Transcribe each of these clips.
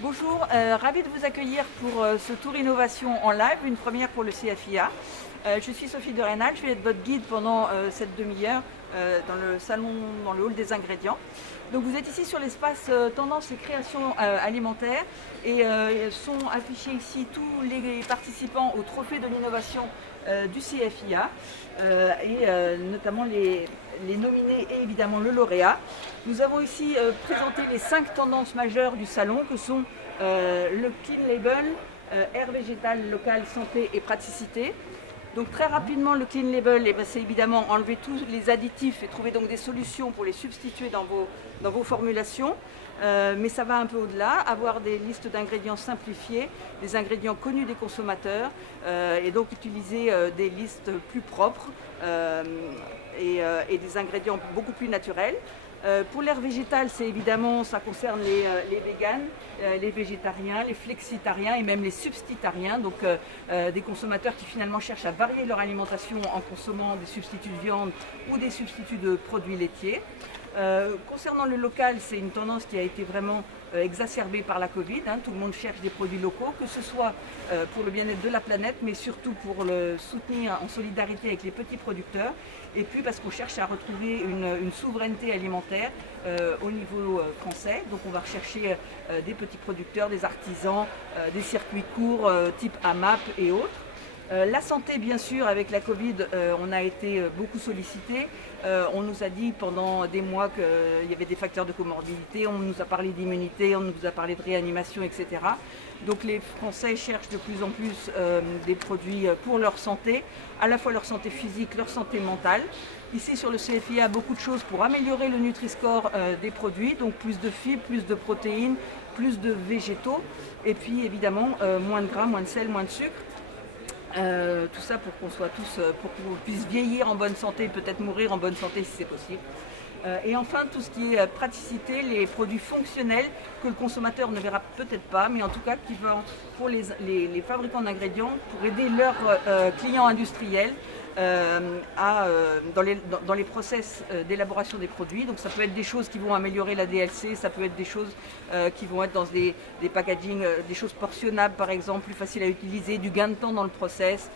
Bonjour, ravi de vous accueillir pour ce tour innovation en live, une première pour le CFIA. Je suis Sophie de Rénal, je vais être votre guide pendant cette demi-heure dans le salon, dans le hall des ingrédients. Donc vous êtes ici sur l'espace tendance et création alimentaire et sont affichés ici tous les participants au trophée de l'innovation du CFIA et notamment les nominés et évidemment le lauréat. Nous avons ici présenté les 5 tendances majeures du salon que sont le Clean Label, air végétal, local, santé et praticité. Donc très rapidement, le Clean Label, c'est évidemment enlever tous les additifs et trouver donc des solutions pour les substituer dans vos formulations. Mais ça va un peu au-delà, avoir des listes d'ingrédients simplifiées, des ingrédients connus des consommateurs et donc utiliser des listes plus propres et des ingrédients beaucoup plus naturels. Pour l'air végétal, c'est évidemment, ça concerne les véganes, les végétariens, les flexitariens et même les substitutariens, donc des consommateurs qui finalement cherchent à varier leur alimentation en consommant des substituts de viande ou des substituts de produits laitiers. Concernant le local, c'est une tendance qui a été vraiment exacerbée par la Covid. Tout le monde cherche des produits locaux, que ce soit pour le bien-être de la planète, mais surtout pour le soutenir en solidarité avec les petits producteurs. Et puis parce qu'on cherche à retrouver une souveraineté alimentaire au niveau français. Donc on va rechercher des petits producteurs, des artisans, des circuits courts type AMAP et autres. La santé, bien sûr, avec la Covid, on a été beaucoup sollicité. On nous a dit pendant des mois qu'il y avait des facteurs de comorbidité, on nous a parlé d'immunité, on nous a parlé de réanimation, etc. Donc les Français cherchent de plus en plus des produits pour leur santé, à la fois leur santé physique, leur santé mentale. Ici sur le CFIA, beaucoup de choses pour améliorer le Nutri-Score des produits, donc plus de fibres, plus de protéines, plus de végétaux, et puis évidemment moins de gras, moins de sel, moins de sucre. Tout ça pour qu'on soit tous, pour qu'on puisse vieillir en bonne santé, peut-être mourir en bonne santé si c'est possible. Et enfin, tout ce qui est praticité, les produits fonctionnels que le consommateur ne verra peut-être pas, mais en tout cas qui vont pour les fabricants d'ingrédients, pour aider leurs clients industriels dans les process d'élaboration des produits. Donc ça peut être des choses qui vont améliorer la DLC, ça peut être des choses qui vont être dans des packaging, des choses portionnables par exemple, plus faciles à utiliser, du gain de temps dans le process,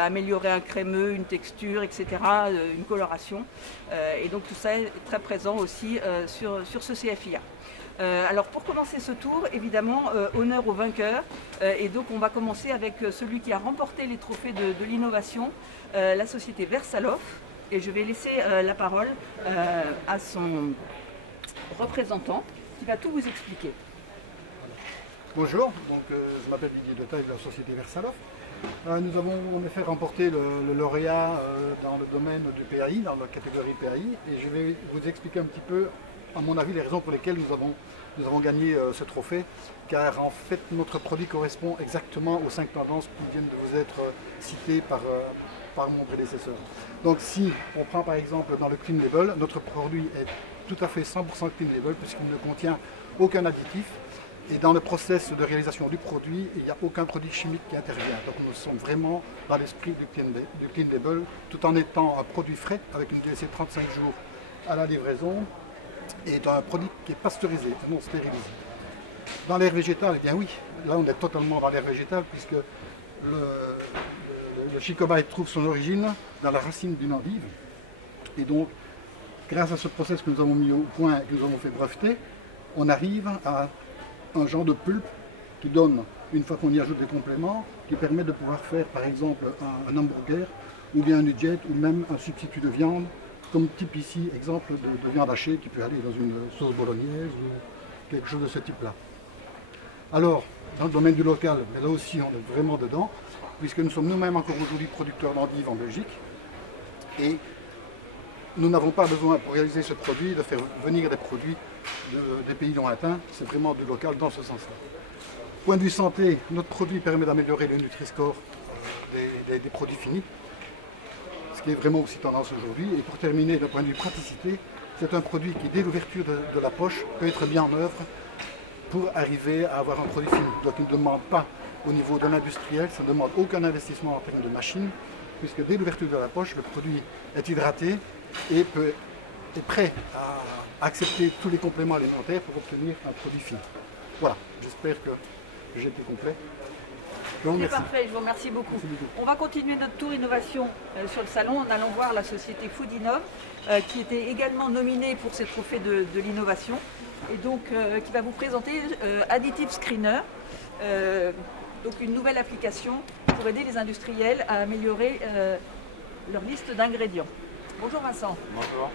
améliorer un crémeux, une texture, etc., une coloration. Et donc tout ça est très présent aussi sur ce CFIA. Alors pour commencer ce tour, évidemment, honneur aux vainqueurs. Et donc on va commencer avec celui qui a remporté les trophées de l'innovation, la société Versaloff. Et je vais laisser la parole à son représentant qui va tout vous expliquer. Bonjour, je m'appelle Didier Detaille de la société Versaloff. Nous avons en effet remporté le lauréat dans le domaine du PAI, dans la catégorie PAI. Et je vais vous expliquer un petit peu, à mon avis, les raisons pour lesquelles nous avons gagné ce trophée, car en fait notre produit correspond exactement aux 5 tendances qui viennent de vous être citées par mon prédécesseur. Donc si on prend par exemple dans le Clean Label, notre produit est tout à fait 100% Clean Label puisqu'il ne contient aucun additif. Et dans le process de réalisation du produit, il n'y a aucun produit chimique qui intervient. Donc nous sommes vraiment dans l'esprit du Clean Label, tout en étant un produit frais avec une DLC de 35 jours à la livraison et un produit qui est pasteurisé, non stérilisé. Dans l'air végétal, eh bien oui, là on est totalement dans l'air végétal puisque le Chicobae trouve son origine dans la racine d'une endive. Et donc, grâce à ce process que nous avons mis au point et que nous avons fait breveter, on arrive à un genre de pulpe qui donne, une fois qu'on y ajoute des compléments, qui permet de pouvoir faire par exemple un hamburger ou bien un nugget ou même un substitut de viande, comme type ici, exemple de viande hachée qui peut aller dans une sauce bolognaise ou quelque chose de ce type-là. Alors, dans le domaine du local, mais là aussi on est vraiment dedans, puisque nous sommes nous-mêmes encore aujourd'hui producteurs d'endives en Belgique et nous n'avons pas besoin pour réaliser ce produit de faire venir des produits des pays lointains, c'est vraiment du local dans ce sens-là. Point de vue santé, notre produit permet d'améliorer le Nutri-Score des produits finis, ce qui est vraiment aussi tendance aujourd'hui. Et pour terminer, d'un point de vue praticité, c'est un produit qui, dès l'ouverture de la poche, peut être mis en œuvre pour arriver à avoir un produit fini. Donc il ne demande pas au niveau de l'industriel, ça ne demande aucun investissement en termes de machines, puisque dès l'ouverture de la poche, le produit est hydraté et est prêt à accepter tous les compléments alimentaires pour obtenir un produit fini. Voilà, j'espère. j'espère que j'ai été complet. Donc, C'est merci. parfait, je vous remercie beaucoup. Merci beaucoup. On va continuer notre tour innovation sur le salon en allant voir la société Foodinnov qui était également nominée pour ces trophées de l'innovation et donc qui va vous présenter Additive Screener, donc une nouvelle application pour aider les industriels à améliorer leur liste d'ingrédients. Bonjour Vincent. Bonjour.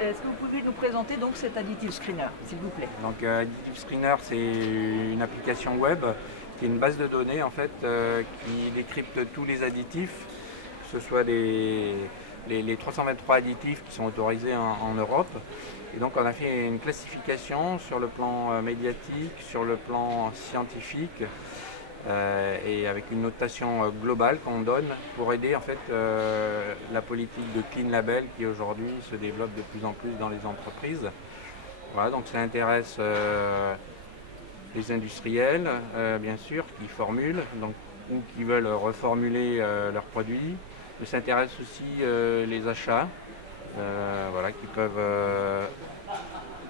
Est-ce que vous pouvez nous présenter donc cet Additive Screener, s'il vous plaît? Donc Additive Screener, c'est une application web qui est une base de données en fait qui décrypte tous les additifs, que ce soit les 323 additifs qui sont autorisés en Europe. Et donc on a fait une classification sur le plan médiatique, sur le plan scientifique et avec une notation globale qu'on donne pour aider en fait la politique de Clean Label qui aujourd'hui se développe de plus en plus dans les entreprises. Voilà, donc ça intéresse les industriels bien sûr qui formulent donc, ou qui veulent reformuler leurs produits, mais ça intéresse aussi les achats voilà, qui peuvent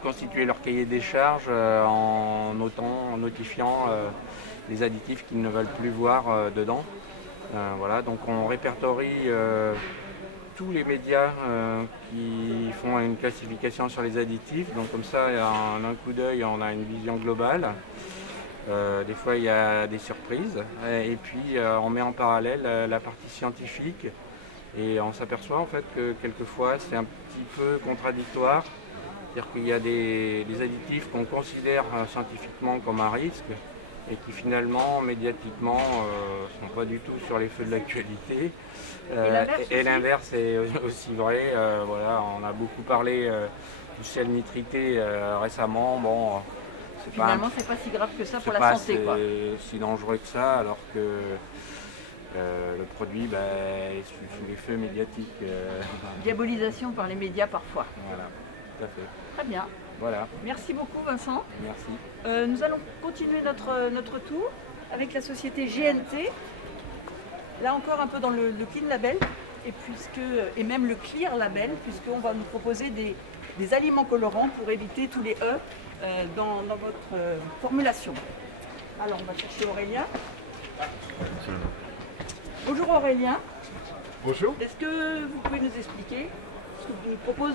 constituer leur cahier des charges en notifiant les additifs qu'ils ne veulent plus voir dedans. Voilà, donc on répertorie tous les médias qui font une classification sur les additifs. Donc comme ça, en un coup d'œil, on a une vision globale. Des fois, il y a des surprises. Et puis, on met en parallèle la partie scientifique. Et on s'aperçoit en fait que quelquefois, c'est un petit peu contradictoire. C'est-à-dire qu'il y a des additifs qu'on considère scientifiquement comme un risque et qui finalement, médiatiquement, ne sont pas du tout sur les feux de l'actualité. Et l'inverse est aussi vrai. Voilà, on a beaucoup parlé du sel nitrité récemment. Bon, Finalement, c'est pas si grave que ça pour la santé. C'est si dangereux que ça, alors que le produit est sous les feux médiatiques. Diabolisation par les médias parfois. Voilà, tout à fait. Très bien. Voilà. Merci beaucoup Vincent. Merci. Nous allons continuer notre tour avec la société GNT. Là encore un peu dans le Clean Label et même le Clear Label, puisqu'on va nous proposer des aliments colorants pour éviter tous les E dans votre formulation. Alors on va chercher Aurélien. Bonjour Aurélien. Bonjour. Est-ce que vous pouvez nous expliquer ce que nous propose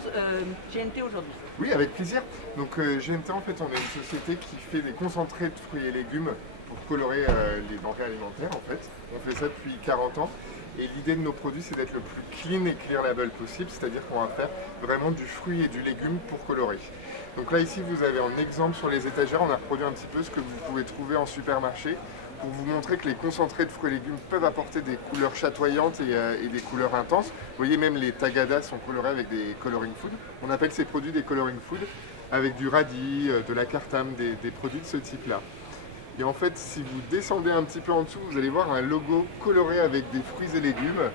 GNT aujourd'hui? Oui, avec plaisir. Donc GNT, en fait, on est une société qui fait des concentrés de fruits et légumes pour colorer les denrées alimentaires, en fait. On fait ça depuis 40 ans. Et l'idée de nos produits, c'est d'être le plus clean et clear label possible, c'est-à-dire qu'on va faire vraiment du fruit et du légume pour colorer. Donc là, ici, vous avez un exemple sur les étagères. On a reproduit un petit peu ce que vous pouvez trouver en supermarché pour vous montrer que les concentrés de fruits et légumes peuvent apporter des couleurs chatoyantes et des couleurs intenses. Vous voyez, même les tagadas sont colorés avec des coloring food. On appelle ces produits des coloring food avec du radis, de la cartame, des produits de ce type-là. Et en fait, si vous descendez un petit peu en dessous, vous allez voir un logo coloré avec des fruits et légumes.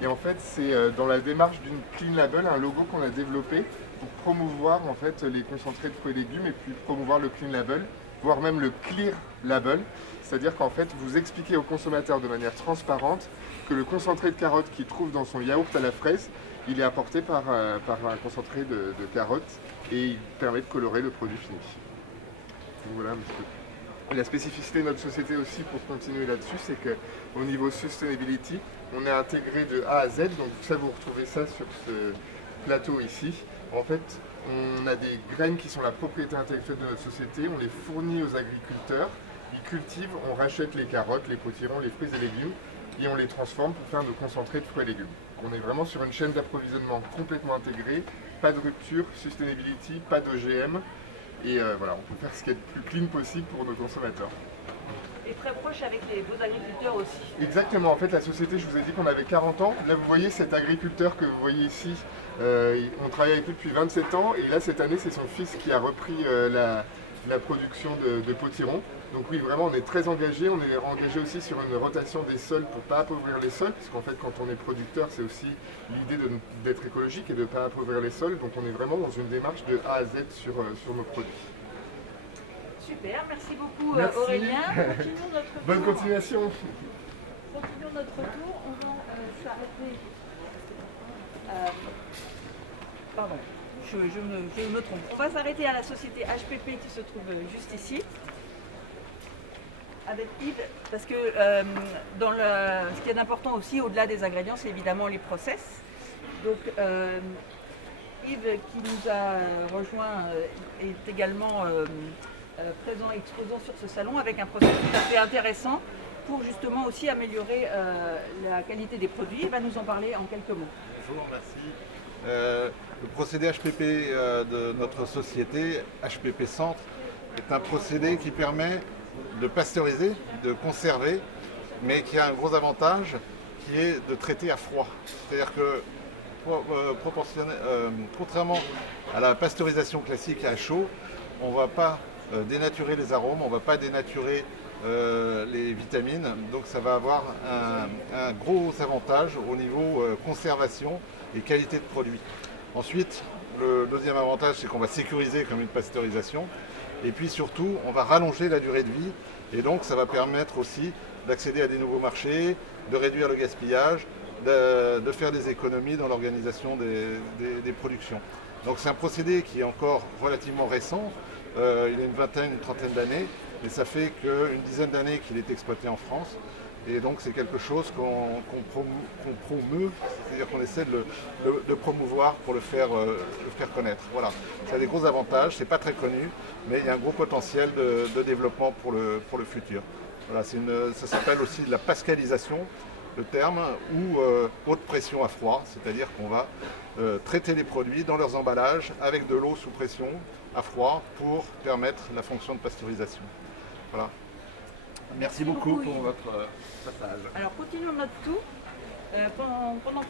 Et en fait, c'est dans la démarche d'une Clean Label, un logo qu'on a développé pour promouvoir en fait les concentrés de fruits et légumes et puis promouvoir le Clean Label, voire même le Clear Label. C'est-à-dire qu'en fait, vous expliquez au consommateur de manière transparente que le concentré de carotte qu'il trouve dans son yaourt à la fraise, il est apporté par un concentré de carotte et il permet de colorer le produit fini. Donc voilà un petit peu. La spécificité de notre société aussi, pour continuer là-dessus, c'est qu'au niveau sustainability, on est intégré de A à Z. Donc ça, vous retrouvez ça sur ce plateau ici. En fait, on a des graines qui sont la propriété intellectuelle de notre société. On les fournit aux agriculteurs. Ils cultivent, on rachète les carottes, les potirons, les fruits et légumes et on les transforme pour faire de concentrés de fruits et légumes. On est vraiment sur une chaîne d'approvisionnement complètement intégrée. Pas de rupture, sustainability, pas d'OGM. Et voilà, on peut faire ce qui est le plus clean possible pour nos consommateurs. Et très proche avec vos agriculteurs aussi. Exactement, en fait la société, je vous ai dit qu'on avait 40 ans. Là vous voyez cet agriculteur que vous voyez ici, on travaille avec lui depuis 27 ans et là cette année c'est son fils qui a repris la production de potirons. Donc oui, vraiment on est très engagé, on est engagé aussi sur une rotation des sols pour ne pas appauvrir les sols, parce qu'en fait quand on est producteur c'est aussi l'idée d'être écologique et de ne pas appauvrir les sols. Donc on est vraiment dans une démarche de A à Z sur nos produits. Super, merci beaucoup Merci. Aurélien. Continuons notre tour. Bonne continuation. Continuons notre tour. On va s'arrêter. Pardon. je me trompe. On va s'arrêter à la société HPP qui se trouve juste ici, avec Yves, parce que ce qui est important aussi, au-delà des ingrédients, c'est évidemment les process. Donc Yves, qui nous a rejoint, est également présent et exposant sur ce salon avec un process tout à fait intéressant pour justement aussi améliorer la qualité des produits. Il va nous en parler en quelques mots. Bonjour, merci. Le procédé HPP de notre société, HPP Centre, est un procédé qui permet de pasteuriser, de conserver, mais qui a un gros avantage qui est de traiter à froid. C'est-à-dire que contrairement à la pasteurisation classique à chaud, on ne va pas dénaturer les arômes, on ne va pas dénaturer les vitamines, donc ça va avoir un gros avantage au niveau conservation et qualité de produit. Ensuite, le deuxième avantage, c'est qu'on va sécuriser comme une pasteurisation, et puis surtout, on va rallonger la durée de vie, et donc ça va permettre aussi d'accéder à des nouveaux marchés, de réduire le gaspillage, de faire des économies dans l'organisation des productions. Donc c'est un procédé qui est encore relativement récent, il a une vingtaine, une trentaine d'années, mais ça fait qu'une dizaine d'années qu'il est exploité en France. Et donc c'est quelque chose qu'on promeut, c'est-à-dire qu'on essaie de promouvoir pour le faire connaître. Voilà. Ça a des gros avantages, c'est pas très connu, mais il y a un gros potentiel de développement pour le futur. Voilà, ça s'appelle aussi de la pascalisation, le terme, ou haute pression à froid, c'est-à-dire qu'on va traiter les produits dans leurs emballages avec de l'eau sous pression à froid pour permettre la fonction de pasteurisation. Voilà. Merci beaucoup pour votre passage. Alors continuons notre tour. Pendant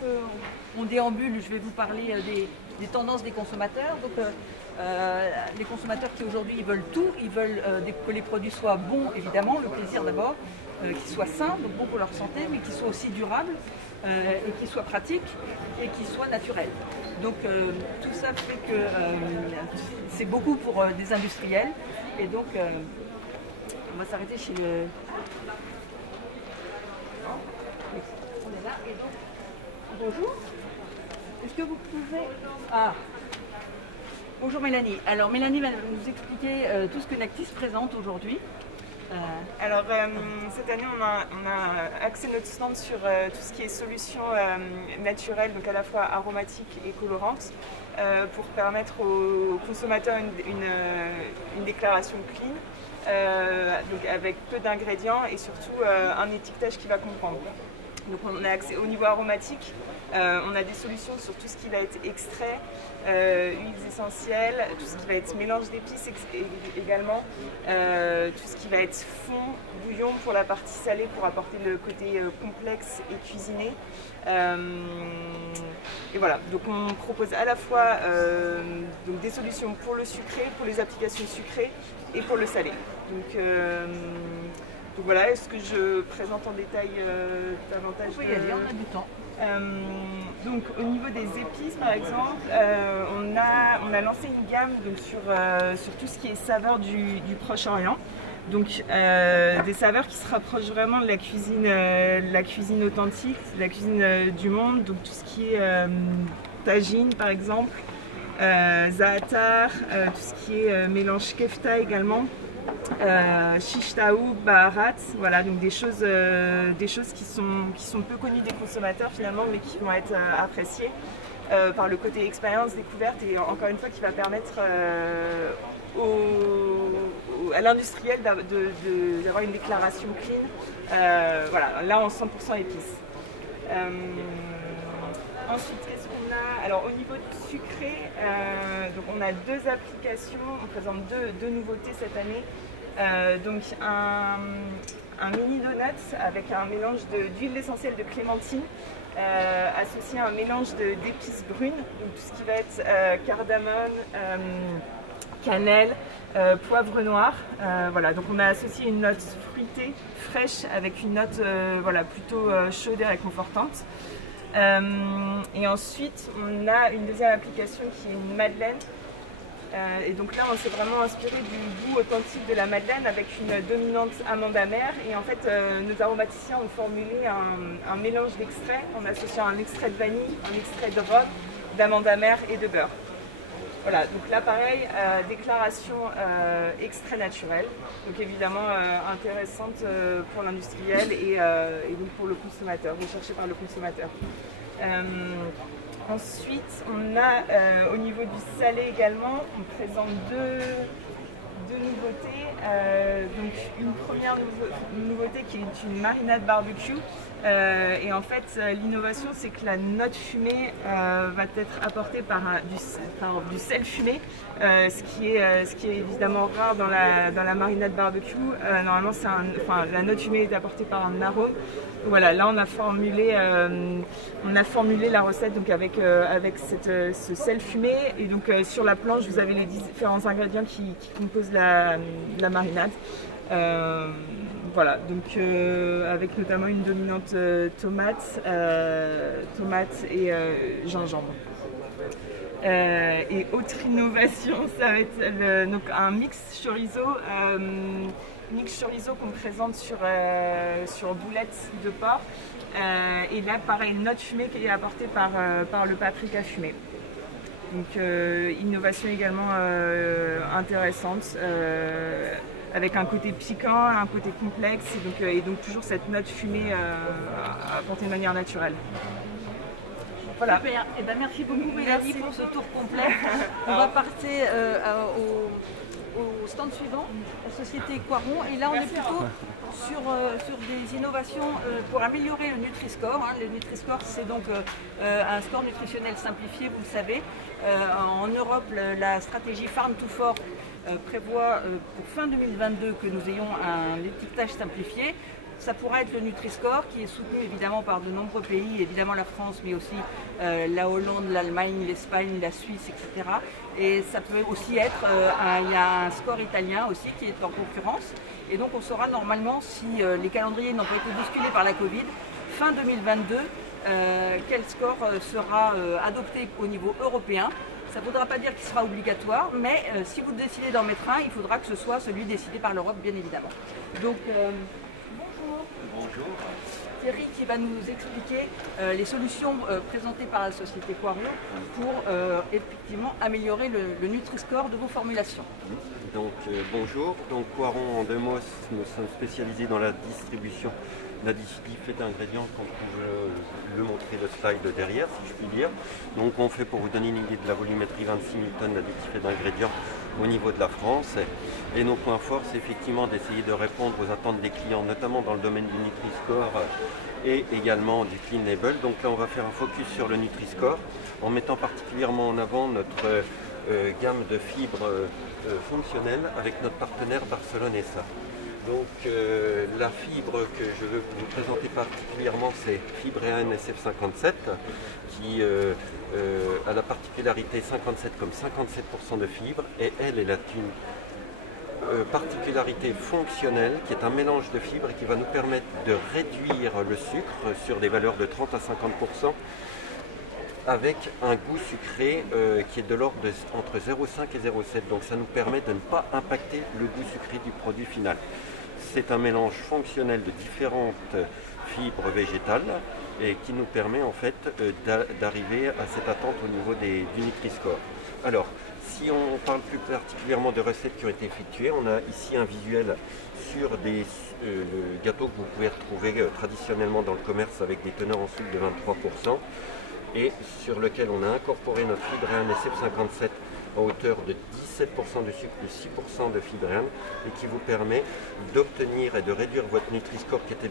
qu'on déambule, je vais vous parler des tendances des consommateurs. Donc, les consommateurs qui aujourd'hui ils veulent tout, ils veulent que les produits soient bons, évidemment, le plaisir d'abord, qu'ils soient sains, donc bons pour leur santé, mais qu'ils soient aussi durables, et qu'ils soient pratiques et qu'ils soient naturels. Donc tout ça fait que c'est beaucoup pour des industriels, et donc on va s'arrêter chez le... On est là, et donc, bonjour. Est-ce que vous pouvez... Ah, bonjour Mélanie. Alors Mélanie va nous expliquer tout ce que Nactis présente aujourd'hui. Alors cette année on a axé notre stand sur tout ce qui est solutions naturelles, donc à la fois aromatiques et colorantes, pour permettre aux consommateurs une déclaration clean, donc avec peu d'ingrédients et surtout un étiquetage qui va comprendre. Donc on a accès au niveau aromatique, on a des solutions sur tout ce qui va être extrait, huiles essentielles, tout ce qui va être mélange d'épices également, tout ce qui va être fond, bouillon pour la partie salée pour apporter le côté complexe et cuisiné. Et voilà, donc on propose à la fois donc des solutions pour le sucré, pour les applications sucrées et pour le salé. Donc voilà, est-ce que je présente en détail davantage? Oui, on a du temps. Donc au niveau des épices par exemple, on a lancé une gamme donc, sur tout ce qui est saveurs du Proche-Orient. Donc des saveurs qui se rapprochent vraiment de la cuisine authentique, de la cuisine du monde. Donc tout ce qui est tagine par exemple, za'atar, tout ce qui est mélange kefta également. Shish taouk, baharat, voilà, donc des choses qui sont peu connues des consommateurs finalement, mais qui vont être appréciées par le côté expérience, découverte, et encore une fois qui va permettre à l'industriel d'avoir une déclaration clean, voilà, là en 100% épices. Ensuite, qu'est-ce qu'on a? Alors au niveau du sucré, donc on a deux applications, on présente deux nouveautés cette année. Donc un mini donut avec un mélange d'huile essentielle de clémentine associé à un mélange d'épices brunes, donc tout ce qui va être cardamone, cannelle, poivre noir. Voilà, donc on a associé une note fruitée, fraîche, avec une note voilà, plutôt chaude et réconfortante. Et ensuite, on a une deuxième application qui est une madeleine. Et donc là, on s'est vraiment inspiré du goût authentique de la madeleine avec une dominante amande amère. Et en fait, nos aromaticiens ont formulé un mélange d'extraits en associant un extrait de vanille, un extrait de rhum, d'amande amère et de beurre. Voilà, donc là pareil, déclaration extrait naturel, donc évidemment intéressante pour l'industriel et donc pour le consommateur, recherchée par le consommateur. Ensuite, on a au niveau du salé également, on présente deux nouveautés. Donc une première nouveauté qui est une marinade barbecue. Et en fait, l'innovation, c'est que la note fumée va être apportée par du sel fumé, ce qui est évidemment rare dans la marinade barbecue. Normalement, la note fumée est apportée par un arôme. Voilà, là on a formulé la recette donc avec ce sel fumé, et donc sur la planche vous avez les différents ingrédients qui composent la marinade. Voilà, donc avec notamment une dominante tomate et gingembre. Et autre innovation, ça va être donc un mix chorizo. Qu'on présente sur boulettes de porc. Et là, pareil, une note fumée qui est apportée par le paprika fumé. Donc, innovation également intéressante, avec un côté piquant, un côté complexe, et donc toujours cette note fumée apportée de manière naturelle. Voilà. Super. Eh ben, merci beaucoup Mélanie pour ce tour complet. On va passer au stand suivant, la société Coiron, et là on est plutôt sur des innovations pour améliorer le Nutri-Score. Le Nutri-Score, c'est donc un score nutritionnel simplifié, vous le savez. En Europe, la stratégie Farm to Fork prévoit pour fin 2022 que nous ayons un étiquetage simplifié. Ça pourra être le Nutri-Score qui est soutenu évidemment par de nombreux pays, évidemment la France, mais aussi la Hollande, l'Allemagne, l'Espagne, la Suisse, etc. Et ça peut aussi être, il y a un score italien aussi qui est en concurrence. Et donc on saura normalement, si les calendriers n'ont pas été bousculés par la Covid, fin 2022, quel score sera adopté au niveau européen. Ça ne voudra pas dire qu'il sera obligatoire, mais si vous décidez d'en mettre un, il faudra que ce soit celui décidé par l'Europe, bien évidemment. Donc, bonjour. Thierry qui va nous expliquer les solutions présentées par la société Coiron pour effectivement améliorer le Nutri-Score de vos formulations. Donc bonjour, donc Coiron en 2 mots, nous sommes spécialisés dans la distribution d'additifs et d'ingrédients, comme peut le montrer le slide derrière, si je puis dire. Donc on fait, pour vous donner une idée de la volumétrie, 26 000 tonnes d'additifs et d'ingrédients au niveau de la France. Et nos points forts, c'est effectivement d'essayer de répondre aux attentes des clients, notamment dans le domaine du Nutri-Score et également du Clean Label. Donc là, on va faire un focus sur le Nutri-Score, en mettant particulièrement en avant notre gamme de fibres fonctionnelles avec notre partenaire Barcelone SA. Donc la fibre que je veux vous présenter particulièrement, c'est Fibrean SF57 qui a la particularité 57 comme 57% de fibres, et elle a une particularité fonctionnelle qui est un mélange de fibres qui va nous permettre de réduire le sucre sur des valeurs de 30 à 50%, avec un goût sucré qui est de l'ordre entre 0,5 et 0,7. Donc ça nous permet de ne pas impacter le goût sucré du produit final. C'est un mélange fonctionnel de différentes fibres végétales et qui nous permet en fait d'arriver à cette attente au niveau du Nutri-Score. Alors, si on parle plus particulièrement de recettes qui ont été effectuées, on a ici un visuel sur des gâteaux que vous pouvez retrouver traditionnellement dans le commerce avec des teneurs en sucre de 23%. Et sur lequel on a incorporé notre Fibrean SF57 à hauteur de 17% de sucre, de 6% de Fibrean, et qui vous permet d'obtenir et de réduire votre Nutri-Score qui était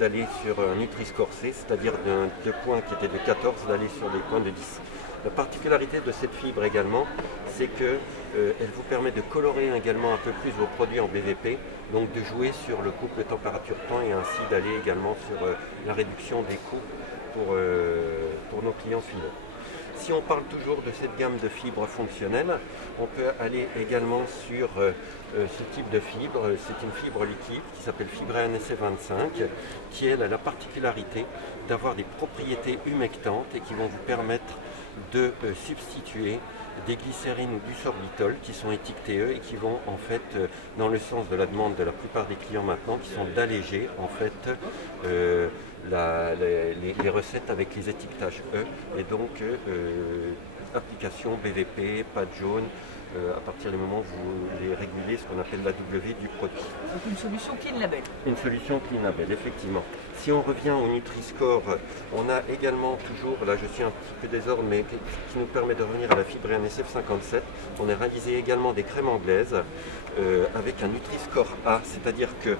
d'aller sur un Nutri-Score C, c'est-à-dire de points qui étaient de 14, d'aller sur des points de 10. La particularité de cette fibre également, c'est qu'elle vous permet de colorer également un peu plus vos produits en BVP, donc de jouer sur le couple température-temps et ainsi d'aller également sur la réduction des coûts pour nos clients finaux. Si on parle toujours de cette gamme de fibres fonctionnelles, on peut aller également sur ce type de fibre. C'est une fibre liquide qui s'appelle Fibrean SF25, qui elle a la particularité d'avoir des propriétés humectantes et qui vont vous permettre de substituer des glycérines ou du sorbitol qui sont étiquetés E et qui vont en fait dans le sens de la demande de la plupart des clients maintenant, qui sont d'alléger en fait les recettes avec les étiquetages E, et donc application BVP, pâte jaune, à partir du moment où vous voulez réguler ce qu'on appelle la W du produit. Donc une solution Clean Label. Une solution Clean Label, effectivement. Si on revient au Nutri-Score, on a également toujours, là je suis un petit peu désordre, mais qui nous permet de revenir à la fibre NSF 57. On a réalisé également des crèmes anglaises avec un Nutri-Score A, c'est-à-dire que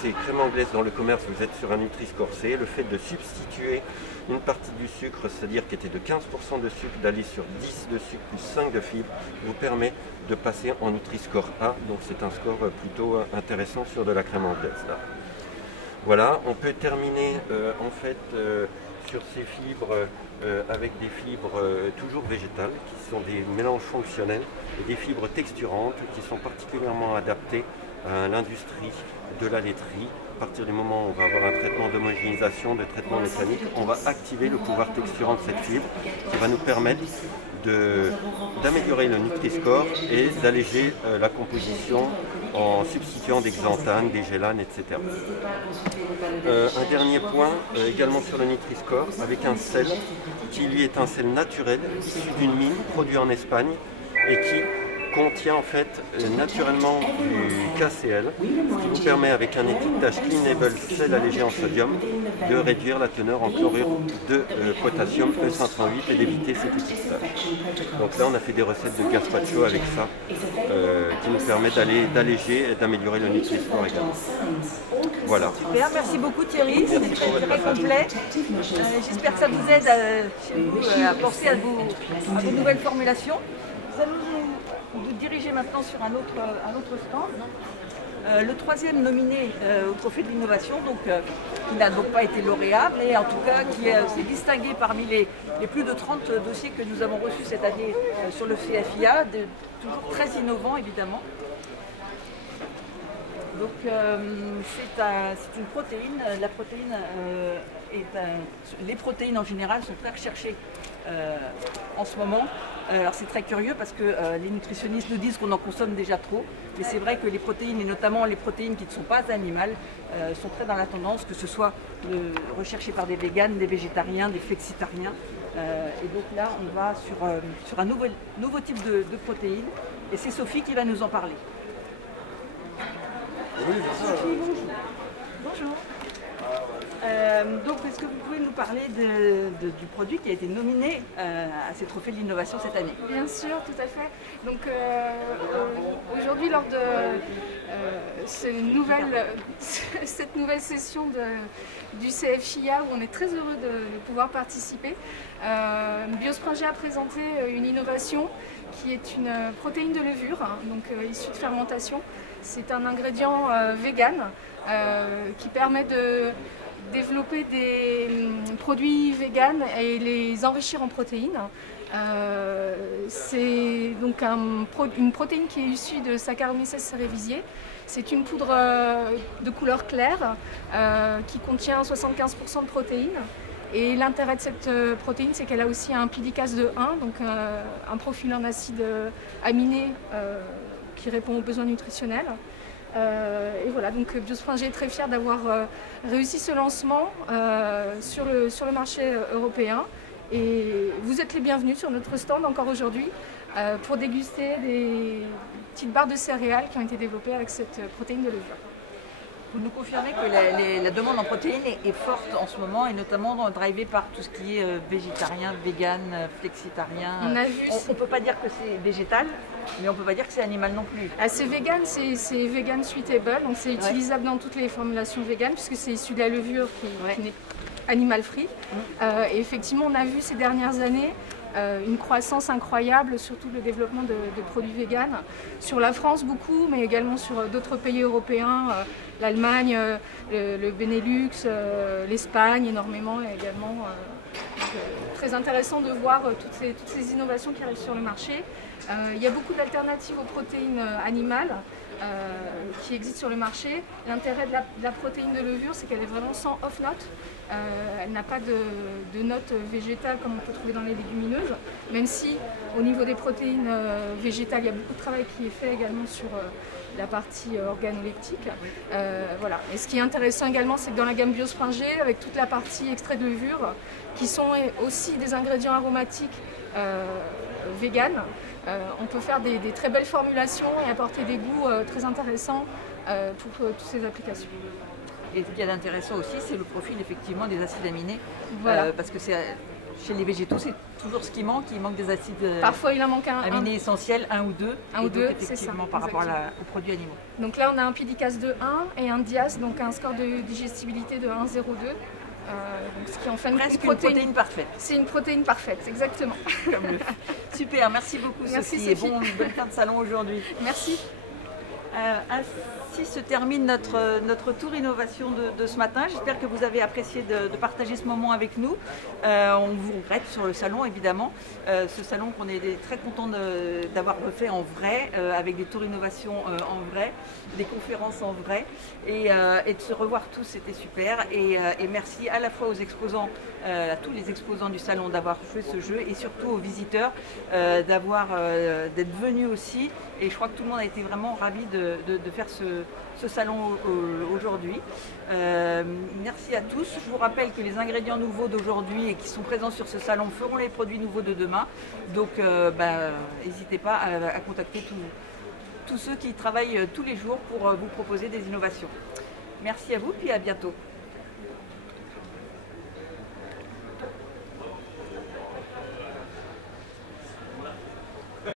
ces crèmes anglaises dans le commerce, vous êtes sur un Nutri-Score C. Le fait de substituer une partie du sucre, c'est-à-dire qui était de 15% de sucre, d'aller sur 10 de sucre plus 5 de fibres, vous permet de passer en Nutri-Score A. Donc c'est un score plutôt intéressant sur de la crème anglaise. Là. Voilà, on peut terminer en fait sur ces fibres avec des fibres toujours végétales, qui sont des mélanges fonctionnels, et des fibres texturantes qui sont particulièrement adaptées à l'industrie de la laiterie. À partir du moment où on va avoir un traitement d'homogénéisation, de traitement mécanique, on va activer le pouvoir texturant de cette fibre qui va nous permettre d'améliorer le Nutri-Score et d'alléger la composition en substituant des xanthanes, des gélanes, etc. Un dernier point également sur le Nutri-Score avec un sel qui lui est un sel naturel issu d'une mine produit en Espagne et qui contient en fait naturellement du KCl, ce qui vous permet avec un étiquetage Clean Label sel allégé en sodium de réduire la teneur en chlorure de potassium E508 et d'éviter cet étiquetage. Donc là on a fait des recettes de gazpacho avec ça qui nous permet d'alléger et d'améliorer le Nutri-Score également. Voilà. Super, merci beaucoup Thierry, c'était très complet. J'espère que ça vous aide chez vous, à penser à vos nouvelles formulations. Nous allons nous diriger maintenant sur un autre stand. Le troisième nominé au Trophée de l'innovation, qui n'a donc pas été lauréat, mais en tout cas qui s'est distingué parmi les plus de 30 dossiers que nous avons reçus cette année sur le CFIA, toujours très innovant évidemment. Donc c'est une protéine, la protéine les protéines en général sont très recherchées en ce moment. Alors c'est très curieux parce que les nutritionnistes nous disent qu'on en consomme déjà trop, mais c'est vrai que les protéines, et notamment les protéines qui ne sont pas animales, sont très dans la tendance, que ce soit recherchées par des véganes, des végétariens, des flexitariens. Et donc là on va sur un nouveau type de protéines, et c'est Sophie qui va nous en parler. Oui, bien sûr. Sophie, bonjour. Donc, est-ce que vous pouvez nous parler du produit qui a été nominé à ces trophées de l'innovation cette année? Bien sûr, tout à fait. Donc, aujourd'hui, lors de cette nouvelle session du CFIA, où on est très heureux de pouvoir participer, Biospringé a présenté une innovation qui est une protéine de levure, donc issue de fermentation. C'est un ingrédient vegan qui permet de développer des produits véganes et les enrichir en protéines. C'est donc une protéine qui est issue de Saccharomyces cerevisiae. C'est une poudre de couleur claire qui contient 75% de protéines. Et l'intérêt de cette protéine, c'est qu'elle a aussi un piliquase de 1, donc un profil en acide aminé qui répond aux besoins nutritionnels. Et voilà, donc Biospringé est très fier d'avoir réussi ce lancement sur le marché européen. Et vous êtes les bienvenus sur notre stand encore aujourd'hui pour déguster des petites barres de céréales qui ont été développées avec cette protéine de levure. Vous nous confirmez que la demande en protéines est forte en ce moment, et notamment drivée par tout ce qui est végétarien, vegan, flexitarien. On ne peut pas dire que c'est végétal, mais on ne peut pas dire que c'est animal non plus. C'est vegan, c'est vegan suitable, donc c'est utilisable dans toutes les formulations vegan puisque c'est issu de la levure qui n'est animal free. Et effectivement, on a vu ces dernières années une croissance incroyable, surtout le développement de produits véganes. Sur la France beaucoup, mais également sur d'autres pays européens, l'Allemagne, le Benelux, l'Espagne énormément également. Très intéressant de voir toutes ces innovations qui arrivent sur le marché. Il y a beaucoup d'alternatives aux protéines animales qui existent sur le marché. L'intérêt de la protéine de levure, c'est qu'elle est vraiment sans off-note. Elle n'a pas de note végétale comme on peut trouver dans les légumineuses, même si au niveau des protéines végétales, il y a beaucoup de travail qui est fait également sur la partie organoleptique. Voilà. Et ce qui est intéressant également, c'est que dans la gamme Biospringé, avec toute la partie extrait de levure, qui sont aussi des ingrédients aromatiques vegan, on peut faire des très belles formulations et apporter des goûts très intéressants pour toutes ces applications. Et ce qu'il y a d'intéressant aussi, c'est le profil effectivement des acides aminés, Voilà. parce que chez les végétaux, c'est toujours ce qui manque. Il manque des acides Parfois, il en manque aminés essentiels, un ou deux. Un ou deux, c'est ça, effectivement, par rapport aux produits animaux. Donc là, on a un PIDICAS de 1 et un DIAS, donc un score de digestibilité de 1,02. Donc ce qui en fait Presque une protéine parfaite. C'est une protéine parfaite, exactement. Comme Super, merci beaucoup Sophie, et bonne fin de salon aujourd'hui. Merci. Ainsi se termine notre tour innovation de ce matin. J'espère que vous avez apprécié de partager ce moment avec nous. On vous regrette sur le salon, évidemment. Ce salon qu'on est très content d'avoir refait en vrai, avec des tours innovation en vrai, des conférences en vrai, et de se revoir tous, c'était super. Et merci à la fois aux exposants, à tous les exposants du salon d'avoir joué ce jeu, et surtout aux visiteurs d'être venus aussi. Et je crois que tout le monde a été vraiment ravi de faire ce salon aujourd'hui. Merci à tous. Je vous rappelle que les ingrédients nouveaux d'aujourd'hui et qui sont présents sur ce salon feront les produits nouveaux de demain. Donc n'hésitez pas à contacter tous ceux qui travaillent tous les jours pour vous proposer des innovations. Merci à vous, puis à bientôt.